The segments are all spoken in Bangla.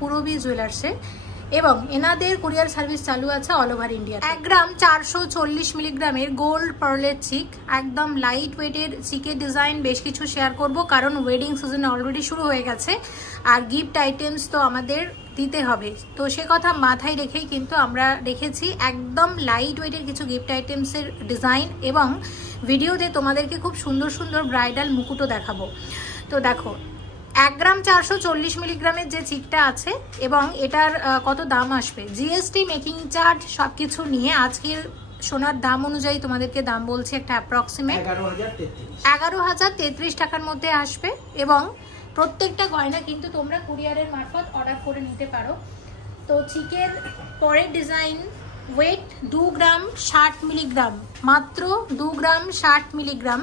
পুরবী জুয়েলার্সে এবং এনাদের কুরিয়ার সার্ভিস চালু আছে অল ওভার ইন্ডিয়া। 1 গ্রাম 440 মিলিগ্রামের গোল্ড পার্লের চিক, একদম লাইট ওয়েটের চিকের ডিজাইন বেশ কিছু শেয়ার করব, কারণ ওয়েডিং সিজন অলরেডি শুরু হয়ে গেছে আর গিফট আইটেমস তো আমাদের দিতে হবে, তো সে কথা মাথায় রেখেই কিন্তু আমরা রেখেছি একদম লাইট ওয়েটের কিছু গিফট আইটেমসের ডিজাইন এবং ভিডিওতে তোমাদেরকে খুব সুন্দর সুন্দর ব্রাইডাল মুকুটও দেখাবো। তো দেখো 1 গ্রাম 440 মিলিগ্রামের যে চিকটা আছে এবং এটার কত দাম আসবে, জিএসটি মেকিং চার্জ সবকিছু নিয়ে আজকের সোনার দাম অনুযায়ী তোমাদেরকে দাম বলছি একটা অ্যাপ্রক্সিমেট 11,033 টাকার মধ্যে আসবে এবং প্রত্যেকটা গয়না কিন্তু তোমরা কুরিয়ারের মারফত অর্ডার করে নিতে পারো। তো চিকের পরের ডিজাইন ওয়েট 2 গ্রাম 60 মিলিগ্রাম, মাত্র 2 গ্রাম 60 মিলিগ্রাম,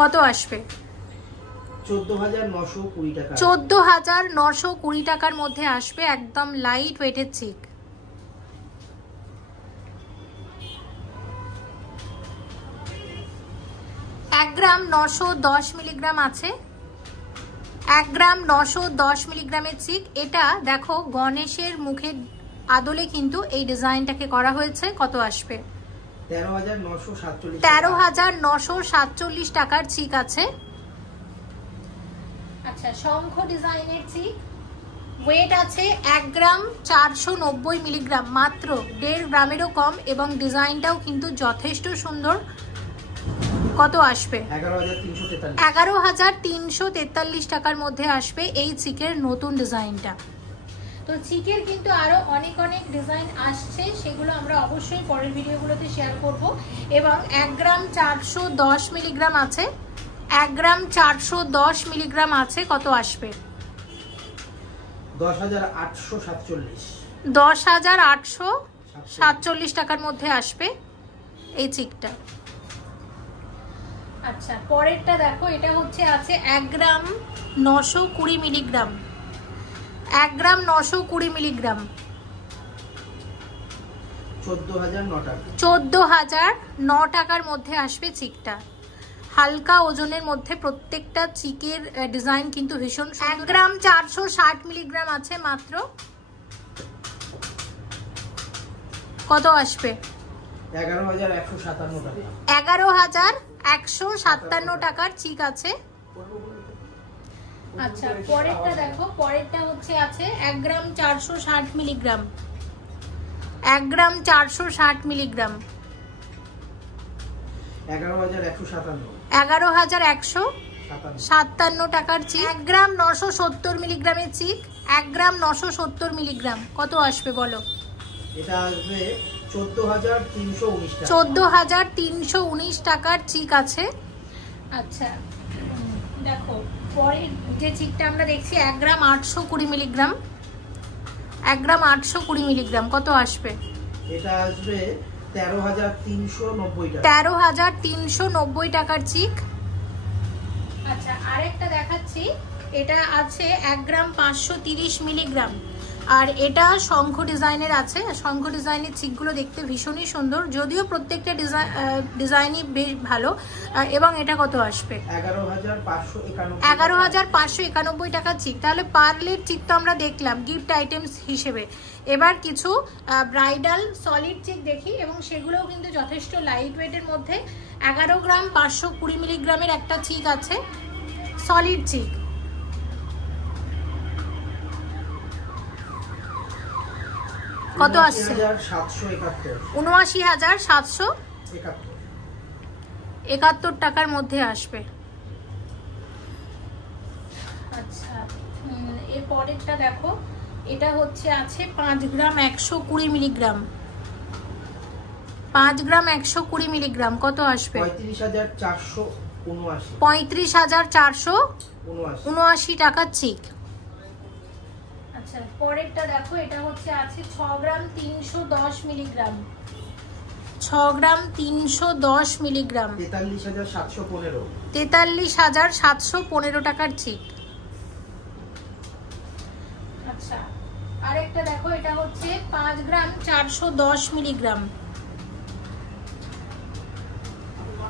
কত আসবে 14,920 টাকার মধ্যে আসবে, একদম লাইট ওয়েটের চিক। 1 গ্রাম 910 মিলিগ্রাম আছে, 1 গ্রাম 910 মিলিগ্রামের চিক। এটা দেখো গণেশের মুখের আদলে কিন্তু এই ডিজাইনটাকে করা হয়েছে, কত আসবে 13,947 টাকার চিক আছে। আচ্ছা শঙ্খ ডিজাইনের চিক, ওয়েট আছে 1 গ্রাম 490 মিলিগ্রাম, মাত্র 1.5 গ্রামেরও কম এবং ডিজাইনটাও কিন্তু যথেষ্ট সুন্দর, কত আসবে 11,343 টাকার মধ্যে আসবে এই চিকের নতুন ডিজাইনটা। তো চিকের কিন্তু আরো অনেক অনেক ডিজাইন আসছে, সেগুলো আমরা অবশ্যই পরের ভিডিওগুলোতে শেয়ার করব। এবং 1 গ্রাম 410 মিলিগ্রাম আছে, 1 গ্রাম 410 মিলিগ্রাম আছে, কত আসবে 10,847 টাকার মধ্যে আসবে এই চিকটা। আচ্ছা পরেরটা দেখো, এটা হচ্ছে আছে 1 গ্রাম 920 মিলিগ্রাম, 1 গ্রাম 920 মিলিগ্রাম, 14,009 টাকার মধ্যে আসবে চিকটা। হালকা ওজনের মধ্যে প্রত্যেকটা চিকের ডিজাইন কিন্তু ভীষণ সুন্দর। 1 গ্রাম 460 মিলিগ্রাম আছে, মাত্র কত আসবে 11,157 টাকার চিক আছে। আচ্ছা পরেরটা দেখো, পরেরটা হচ্ছে আছে 1 গ্রাম 460 মিলিগ্রাম, 1 গ্রাম 460 মিলিগ্রাম, 11,157 টাকার চিক। 1 গ্রাম 970 মিলিগ্রামের চিক, 1 গ্রাম 970 মিলিগ্রাম, কত আসবে বলো, এটা আসবে 14,319 টাকার চিক আছে। আচ্ছা দেখো পরের যে চিকটা আমরা দেখছি 1 গ্রাম 820 মিলিগ্রাম, 1 গ্রাম 820 মিলিগ্রাম, কত আসবে এটা আসবে 13,390 টাকার চিক। আচ্ছা আরেকটা দেখাচ্ছি, এটা আছে 1 গ্রাম 530 মিলিগ্রাম আর এটা শঙ্খ ডিজাইনের আছে। শঙ্খ ডিজাইনের চিকগুলো দেখতে ভীষণই সুন্দর, যদিও প্রত্যেকটা ডিজাইনই বেশ ভালো। এবং এটা কত আসবে 11,591 টাকার চিক। তাহলে পার্লের চিক তো আমরা দেখলাম গিফট আইটেমস হিসেবে, এবার কিছু ব্রাইডাল সলিড চিক দেখি এবং সেগুলোও কিন্তু যথেষ্ট লাইট ওয়েটের মধ্যে। 11 গ্রাম 520 মিলিগ্রামের একটা চিক আছে, সলিড চিক, কত আসছে 79,771 টাকার মধ্যে আসবে। আচ্ছা এর পরেরটা দেখো, এটা হচ্ছে আছে 5 গ্রাম 120 মিলিগ্রাম, 5 গ্রাম 120 মিলিগ্রাম, কত আসবে 35,479 টাকার চিক। আচ্ছা পরেরটা দেখো, এটা হচ্ছে আছে 6 গ্রাম 310 মিলিগ্রাম, 6 গ্রাম 310 মিলিগ্রাম, 43,715 টাকার চিক। আচ্ছা আরেকটা দেখো, এটা হচ্ছে 5 গ্রাম 410 মিলিগ্রাম,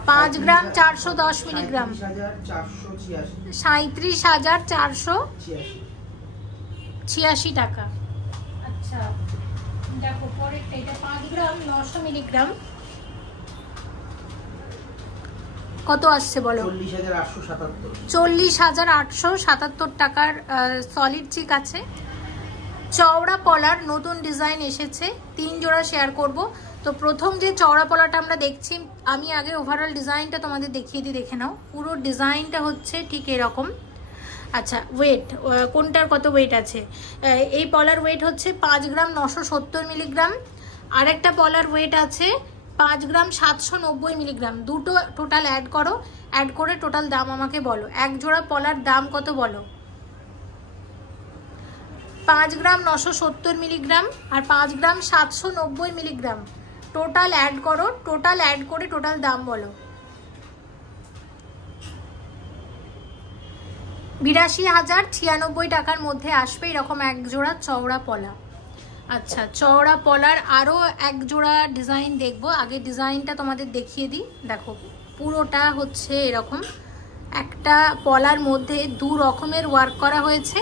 5 গ্রাম 410 মিলিগ্রাম, 37,486 86 টাকা। আচ্ছা দেখো পরেরটা, এটা 5 গ্রাম 900 মিলিগ্রাম, কত আসছে বলো? 40,877 টাকার সলিড চিক আছে। চওড়া পলার নতুন ডিজাইন এসেছে, 3 জোড়া শেয়ার করব। তো প্রথম যে চওড়া পলাটা আমরা দেখছি, আমি আগে ওভারঅল ডিজাইনটা তোমাদের দেখিয়ে দিই, দেখে নাও। পুরো ডিজাইনটা হচ্ছে ঠিক এরকম। আচ্ছা ওয়েট, কোনটার কত ওয়েট আছে? এই পলার ওয়েট হচ্ছে 5 গ্রাম 970 মিলিগ্রাম। আরেকটা পলার ওয়েট আছে 5 গ্রাম 790 মিলিগ্রাম। দুটো টোটাল অ্যাড করো, অ্যাড করে টোটাল দাম আমাকে বলো। এক জোড়া পলার দাম কত বলো? 5 গ্রাম 970 মিলিগ্রাম আর 5 গ্রাম 790 মিলিগ্রাম। টোটাল অ্যাড করো, টোটাল অ্যাড করে টোটাল দাম বলো। 82,096 টাকার মধ্যে আসবে এরকম এক জোড়া চওড়া পলা। আচ্ছা চওড়া পলার আরও এক জোড়া ডিজাইন দেখবো, আগে ডিজাইনটা তোমাদের দেখিয়ে দিই। দেখো পুরোটা হচ্ছে এরকম, একটা পলার মধ্যে 2 রকমের ওয়ার্ক করা হয়েছে।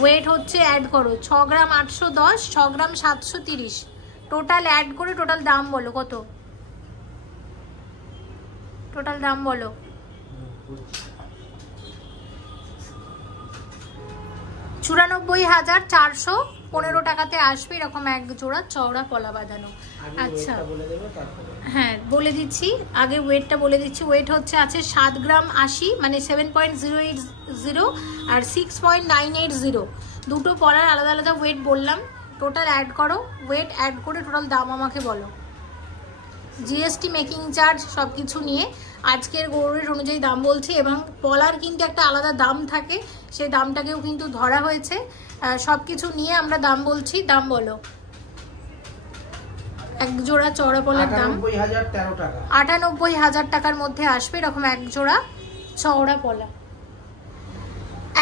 ওয়েট হচ্ছে অ্যাড করো 6 গ্রাম 810, 6 গ্রাম 730। টোটাল অ্যাড করে টোটাল দাম বলো কত? টোটাল দাম বলো। 94,415 টাকাতে আসবে এরকম এক জোড়া চওড়া পলা বাঁধানো। আচ্ছা হ্যাঁ বলে দিচ্ছি, আগে ওয়েটটা বলে দিচ্ছি। ওয়েট হচ্ছে আছে 7 গ্রাম 80, মানে 7.080 আর 6.980। দুটো পলার আলাদা আলাদা ওয়েট বললাম। টোটাল অ্যাড করো, ওয়েট অ্যাড করে টোটাল দাম আমাকে বলো। জিএসটি মেকিং চার্জ সব কিছু নিয়ে আজকের গৌড়ের অনুযায়ী দাম বলছি, এবং পলার কিন্তু একটা আলাদা দাম থাকে, সেই দামটাকেও কিন্তু ধরা হয়েছে। সব কিছু নিয়ে আমরা দাম বলছি, দাম বলো। এক জোড়া চওড়া পলার দাম 98,013 টাকার মধ্যে আসবে এরকম এক জোড়া চওড়া পলা।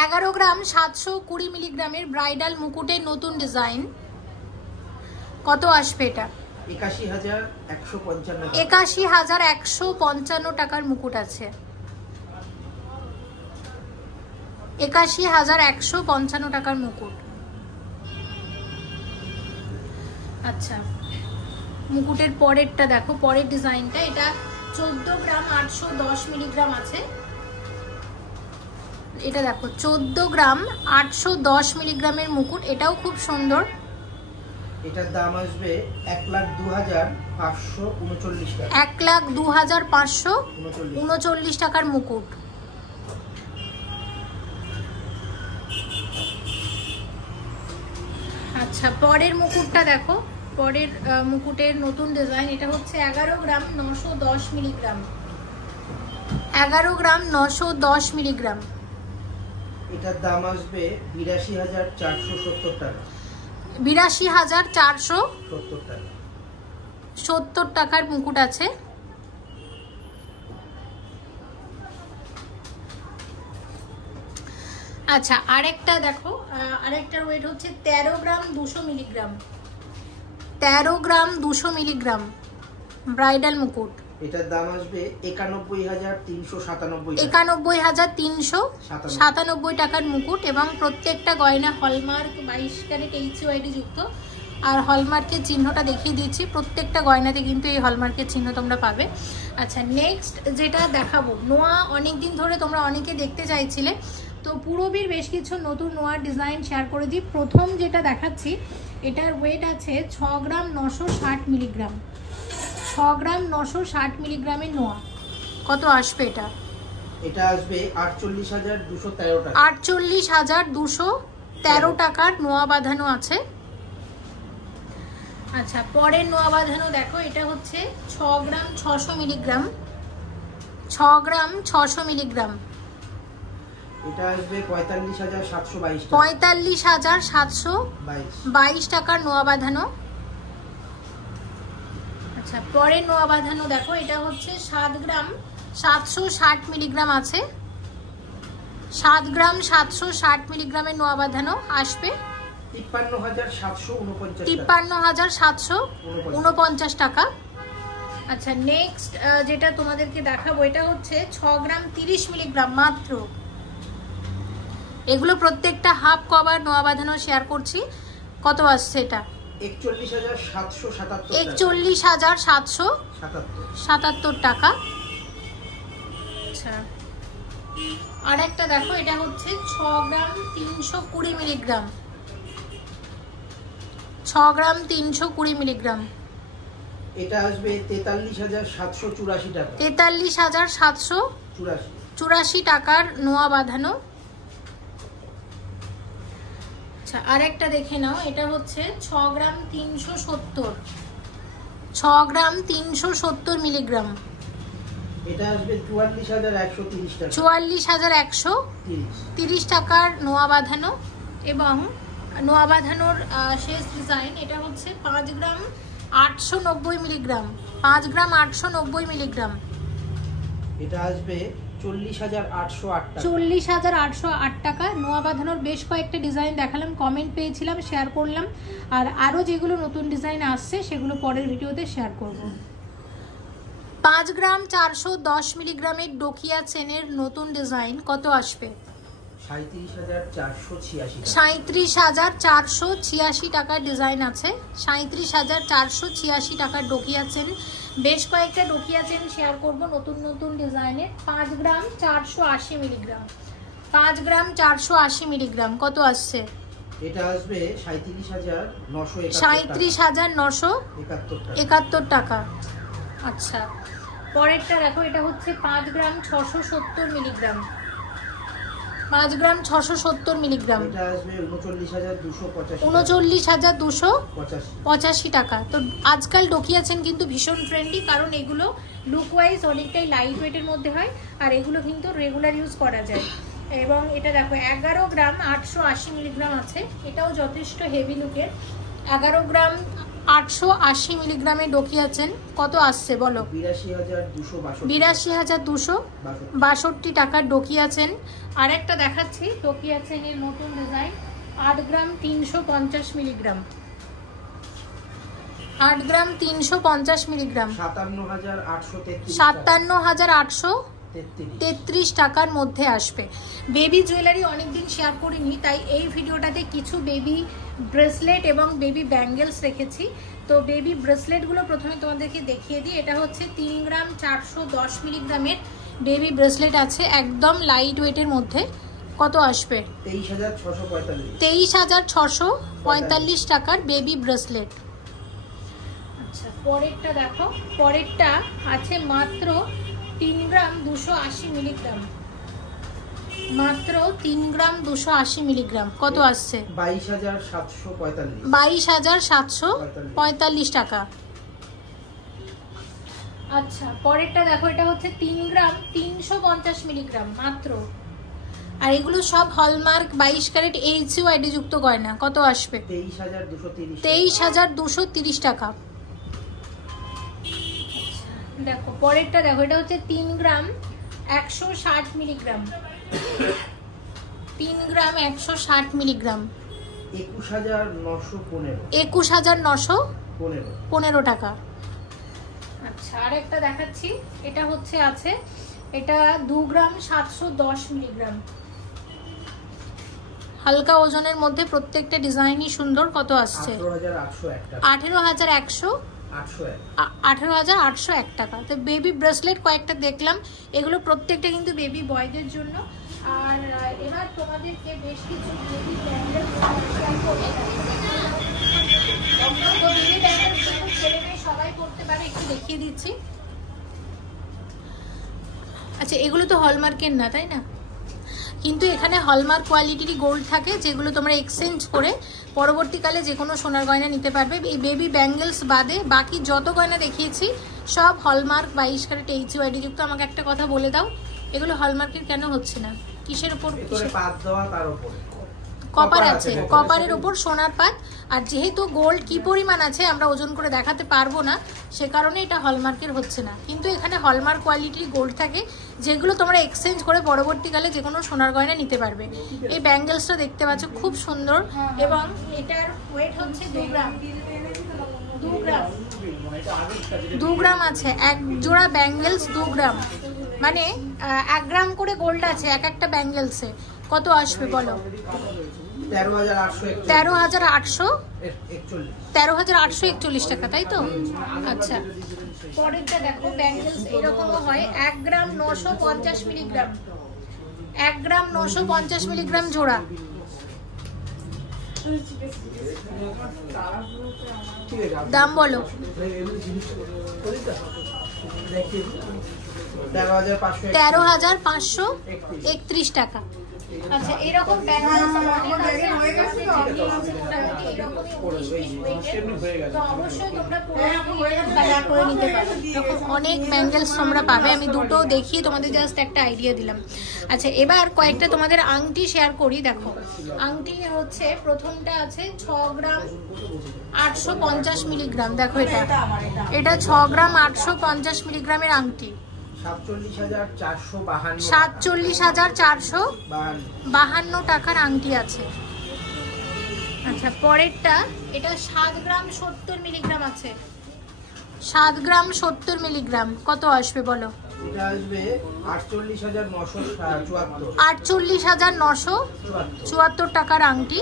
11 গ্রাম 720 মিলিগ্রামের ব্রাইডাল মুকুটের নতুন ডিজাইন, কত আসবে এটা? 81,155 টাকার মুকুট আছে। 81,155 টাকার মুকুট। আচ্ছা মুকুটের পরেরটা দেখো, পরের ডিজাইনটা, এটা 14 গ্রাম 810 মিলিগ্রাম আছে। এটা দেখো 14 গ্রাম 810 মিলিগ্রামের মুকুট, এটাও খুব সুন্দর। এটার দাম আসবে 1,02,539 টাকা। 1,02,539 টাকার মুকুট। আচ্ছা পরের মুকুটটা দেখো, পরের মুকুটের নতুন ডিজাইন, এটা হচ্ছে 11 গ্রাম 910 মিলিগ্রাম। 11 গ্রাম 910 মিলিগ্রাম। এটার দাম আসবে 82,470 টাকা। 82,470 টাকার মুকুট আছে। আচ্ছা আরেকটা দেখো, আরেকটার ওয়েট হচ্ছে 13 গ্রাম 200 মিলিগ্রাম। 13 গ্রাম 200 মিলিগ্রাম ব্রাইডাল মুকুট। এটার দাম আসবে 91,397 91,397 টাকার মুকুট, এবং প্রত্যেকটা গয়না হলমার্ক 22 ক্যারেট HUID যুক্ত। আর হলমার্কের চিহ্নটা দেখিয়ে দিচ্ছি, প্রত্যেকটা গয়নাতে কিন্তু এই হলমার্কের চিহ্ন তোমরা পাবে। আচ্ছা নেক্সট যেটা দেখাবো, নোয়া অনেকদিন ধরে তোমরা অনেকে দেখতে চাইছিলে, তো পুরবীর বেশ কিছু নতুন নোয়ার ডিজাইন শেয়ার করে দিই। প্রথম যেটা দেখাচ্ছি, এটার ওয়েট আছে 6 গ্রাম 960 মিলিগ্রাম। 6 গ্রাম 960 মিলিগ্রামের নোয়া, কত আসবে এটা? এটা আসবে 48,213 টাকা। 48,213 টাকার নোয়া বাঁধানো আছে। আচ্ছা পরের নোয়া বাঁধানো দেখো, এটা হচ্ছে 6 গ্রাম 600 মিলিগ্রাম। 6 গ্রাম 600 মিলিগ্রাম। এটা আসবে 45,722 টাকা। 45,722 টাকার নোয়া বাঁধানো। আচ্ছা পরের নোয়া বাঁধানো দেখো, এটা হচ্ছে 7 গ্রাম 760 মিলিগ্রাম আছে। 7 গ্রাম 760 মিলিগ্রামের নোয়া বাঁধানো আসবে 53,749 টাকা। আচ্ছা নেক্সট যেটা তোমাদেরকে দেখাবো, এটা হচ্ছে 6 গ্রাম 30 মিলিগ্রাম মাত্র। এগুলো প্রত্যেকটা হাফ কভার নোয়া বাঁধানো শেয়ার করছি। কত আসছে এটা? 41,777 টাকা। আচ্ছা, আর একটা দেখো, এটা হচ্ছে 6 গ্রাম 320 মিলিগ্রাম, 6 গ্রাম 320 মিলিগ্রাম। এটা আসবে 43,784 টাকা। 43,784 টাকার নোয়া বাঁধানো। আচ্ছা, আর একটা দেখে নাও, এটা হচ্ছে 6 গ্রাম 370, 6 গ্রাম 370 মিলিগ্রাম। এটা আসবে 44,130 টাকা। 44,130 টাকার নোয়া বাঁধানো। এবং নোয়া বাঁধানোর শেষ ডিজাইন, এটা হচ্ছে 5 গ্রাম 890 মিলিগ্রাম, 5 গ্রাম 890 মিলিগ্রাম। এটা আসবে 40,808 টাকা। 40,808 টাকা। নোয়া বাঁধানোর বেশ কয়েকটা ডিজাইন দেখালাম, কমেন্ট পেয়েছিলাম, শেয়ার করলাম। আর আরও যেগুলো নতুন ডিজাইন আসছে সেগুলো পরের ভিডিওতে শেয়ার করব। 5 গ্রাম 410 মিলিগ্রামের ডোকিয়া চেনের নতুন ডিজাইন কত আসবে? 37,486 টাকার ডিজাইন আছে। 37,486 টাকার ডোকিয়া চেন। বেশ কয়েকটা ডোকিয়া চেন শেয়ার করব নতুন নতুন ডিজাইনের। 5 গ্রাম 480 মিলিগ্রাম, 5 গ্রাম 480 মিলিগ্রাম কত আসছে? এটা আসবে 37,971 টাকা। আচ্ছা, পরেরটা দেখো, এটা হচ্ছে 5 গ্রাম 670 মিলিগ্রাম, 5 গ্রাম 670 মিলিগ্রাম। এটা আসবে 39,285 টাকা। তো আজকাল ডোকিয়া চেন কিন্তু ভীষণ ট্রেন্ডি, কারণ এগুলো লুক ওয়াইজ অনেকটাই লাইট ওয়েটের মধ্যে হয়, আর এগুলো কিন্তু রেগুলার ইউজ করা যায়। এবং এটা দেখো 11 গ্রাম 880 মিলিগ্রাম আছে, এটাও যথেষ্ট হেভি লুকের। 11 গ্রাম 880 মিলিগ্রামের ডোকিয়া চেন কত আসছে বলো? 82,262 টাকার ডোকিয়া চেন। আর একটা দেখাচ্ছি ডোকিয়া চেনের নতুন ডিজাইন, 8 গ্রাম 350 মিলিগ্রাম, 8 গ্রাম 350 মিলিগ্রাম, 57,833 টাকার মধ্যে আসবে। বেবি জুয়েলারি অনেকদিন শেয়ার করিনি, তাই এই ভিডিওটাতে কিছু বেবি ব্রেসলেট এবং বেবি ব্যাঙ্গেলস রেখেছি। তো বেবি ব্রেসলেটগুলো প্রথমে তোমাদেরকে দেখিয়ে দিই। এটা হচ্ছে 3 গ্রাম 410 মিলিগ্রামের বেবি ব্রেসলেট আছে, একদম লাইট ওয়েটের মধ্যে। কত আসবে? 23,645 টাকার বেবি ব্রেসলেট। আচ্ছা, পরেরটা দেখো, পরেরটা আছে মাত্র 3 গ্রাম 280 মিলিগ্রাম, মাত্র 3 গ্রাম 280 মিলিগ্রাম কত আসছে? 22,745 টাকা। আচ্ছা, পরেরটা দেখো, এটা হচ্ছে 3 গ্রাম 350 মিলিগ্রাম মাত্র। আর এগুলো সব হলমার্ক 22 ক্যারেট এইচইউআইডি যুক্ত গয়না। কত আসবে? 23,230 টাকা। দেখো পরেরটা দেখো, এটা হচ্ছে 3 গ্রাম 160 মিলিগ্রাম, 3 গ্রাম 160 মিলিগ্রাম, 21,915 টাকা। আচ্ছা, আর একটা দেখাচ্ছি, এটা হচ্ছে আছে, এটা 2 গ্রাম 710 মিলিগ্রাম, হালকা ওজনের মধ্যে, প্রত্যেকটা ডিজাইনই সুন্দর। কত আসছে? 18,801 টাকা। তো বেবি ব্রেসলেট কয়েকটা দেখলাম, এগুলো প্রত্যেকটা কিন্তু বেবি বয়দের জন্য। আর এবার তোমাদেরকে বেশ কিছু বেবি ব্যাঙ্গেল সবাই করতে পারে, একটু দেখিয়ে দিচ্ছি। আচ্ছা, এগুলো তো হলমার্কের না, তাই না? কিন্তু এখানে হলমার্ক কোয়ালিটিরই গোল্ড থাকে, যেগুলো তোমরা এক্সচেঞ্জ করে পরবর্তীকালে যে কোনো সোনার গয়না নিতে পারবে। এই বেবি ব্যাঙ্গেলস বাদে বাকি যত গয়না দেখিয়েছি সব হলমার্ক 22 ক্যারেট এইচইউআইডি যুক্ত। আমাকে একটা কথা বলে দাও, এগুলো হলমার্কের কেন হচ্ছে না? কিসের উপর? কপার আছে, কপারের উপর সোনার পাত। আর যেহেতু গোল্ড কি পরিমাণ আছে আমরা ওজন করে দেখাতে পারবো না, সে কারণে এটা হলমার্কের হচ্ছে না। কিন্তু এখানে হলমার্ক কোয়ালিটির গোল্ড থাকে, যেগুলো তোমরা এক্সচেঞ্জ করে পরবর্তীকালে যে কোনো সোনার গয়না নিতে পারবে। এই ব্যাঙ্গেলসটা দেখতে পাচ্ছ, খুব সুন্দর, এবং এটার ওয়েট হচ্ছে 2 গ্রাম, 2 গ্রাম আছে। এক জোড়া ব্যাঙ্গেলস 2 গ্রাম, মানে 1 গ্রাম করে গোল্ড আছে এক একটা ব্যাঙ্গেলসে। কত আসবে বলো? 13,841 টাকা, তাই তো? আচ্ছা, পরেরটা দেখো, ব্যাঙ্গেলস এরকমও হয়। 1 গ্রাম 950 মিলিগ্রাম, 1 গ্রাম 950 মিলিগ্রাম জোড়া। দাম বলো? 13,531 টাকা। আচ্ছা, এরকম অনেক ব্যাঙ্গেলস তোমরা পাবে। আমি দুটো দেখিয়ে তোমাদের জাস্ট একটা আইডিয়া দিলাম। আচ্ছা, এবার কয়েকটা তোমাদের আংটি শেয়ার করি। দেখো, আংটি হচ্ছে প্রথমটা আছে 6 গ্রাম 850 মিলিগ্রাম। দেখো, এটা 6 গ্রাম 850 মিলিগ্রামের আংটি, 47,452 টাকার আংটি আছে। আচ্ছা, পরেরটা এটা 7 গ্রাম 70 মিলিগ্রাম আছে, 7 গ্রাম 70 মিলিগ্রাম। কত আসবে বলো? এটা আসবে 48,974 48,974 টাকার আংটি।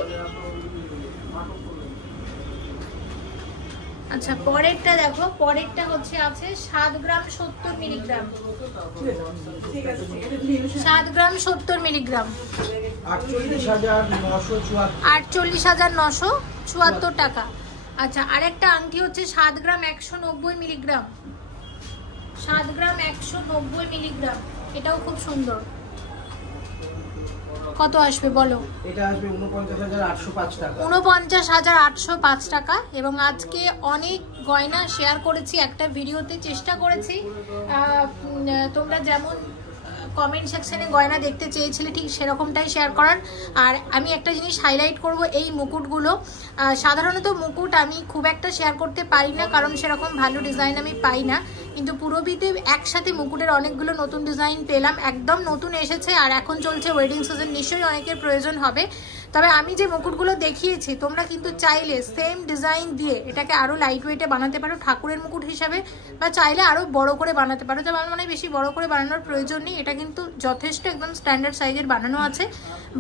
আচ্ছা, পরেরটা দেখো, পরেরটা হচ্ছে আছে 7 গ্রাম 70 মিলিগ্রাম, 7 গ্রাম 70 মিলিগ্রাম, 48,974 টাকা। আচ্ছা, আরেকটা আংটি হচ্ছে 7 গ্রাম 190 মিলিগ্রাম, 7 গ্রাম 190 মিলিগ্রাম, এটাও খুব সুন্দর। কত আসবে বলো? এটা আসবে 49,805 টাকা, 49,805 টাকা। এবং আজকে অনেক গয়না শেয়ার করেছি একটা ভিডিওতে, চেষ্টা করেছি তোমরা যেমন কমেন্ট সেকশনে গয়না দেখতে চেয়েছিলে ঠিক সেরকমটাই শেয়ার করার। আর আমি একটা জিনিস হাইলাইট করব, এই মুকুটগুলো সাধারণত মুকুট আমি খুব একটা শেয়ার করতে পারি না, কারণ সেরকম ভালো ডিজাইন আমি পাই না। কিন্তু পুরবিতে একসাথে মুকুটের অনেকগুলো নতুন ডিজাইন পেলাম, একদম নতুন এসেছে। আর এখন চলছে ওয়েডিং সিজন, নিশ্চয়ই অনেকের প্রয়োজন হবে। তবে আমি যে মুকুটগুলো দেখিয়েছি তোমরা কিন্তু চাইলে সেম ডিজাইন দিয়ে এটাকে আরও লাইট ওয়েটে বানাতে পারো ঠাকুরের মুকুট হিসাবে, বা চাইলে আরও বড় করে বানাতে পারো। তবে আমার মনে হয় বেশি বড় করে বানানোর প্রয়োজন নেই, এটা কিন্তু যথেষ্ট একদম স্ট্যান্ডার্ড সাইজের বানানো আছে।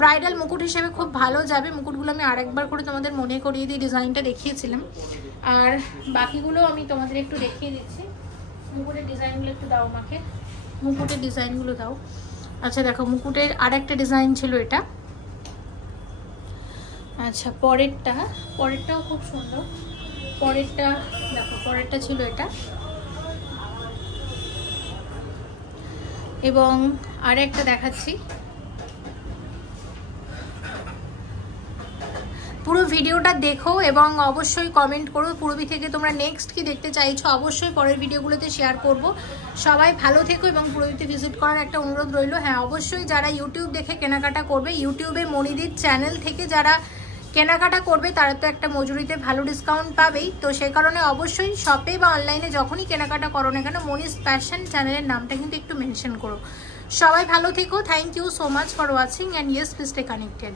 ব্রাইডাল মুকুট হিসেবে খুব ভালো যাবে। মুকুটগুলো আমি আরেকবার করে তোমাদের মনে করিয়ে দিয়ে ডিজাইনটা দেখিয়েছিলাম, আর বাকিগুলো আমি তোমাদের একটু দেখিয়ে দিচ্ছি। মুকুটের ডিজাইনগুলো একটু দাও আমাকে, মুকুটের ডিজাইনগুলো দাও। আচ্ছা, দেখো, মুকুটের আরেকটা ডিজাইন ছিল এটা। আচ্ছা, পরেরটাও খুব সুন্দর। পরেরটা দেখো, পরেরটা ছিল এটা। এবং আরেকটা দেখাচ্ছি। পুরো ভিডিওটা দেখো এবং অবশ্যই কমেন্ট করো পুরবি থেকে তোমরা নেক্সট কি দেখতে চাইছো, অবশ্যই পরের ভিডিওগুলোতে শেয়ার করব। সবাই ভালো থেকো এবং পুরবিতে ভিজিট করার একটা অনুরোধ রইল। হ্যাঁ, অবশ্যই যারা ইউটিউব দেখে কেনাকাটা করবে, ইউটিউবে মনিদির চ্যানেল থেকে যারা কেনাকাটা করবে তারা তো একটা মজুরিতে ভালো ডিসকাউন্ট পাবেই। তো সেই কারণে অবশ্যই শপে বা অনলাইনে যখনই কেনাকাটা করো না কেন, মনিজ ফ্যাশন চ্যানেলের নামটা কিন্তু একটু মেনশন করো। সবাই ভালো থেকো। Thank you so much for watching and yes, please stay connected.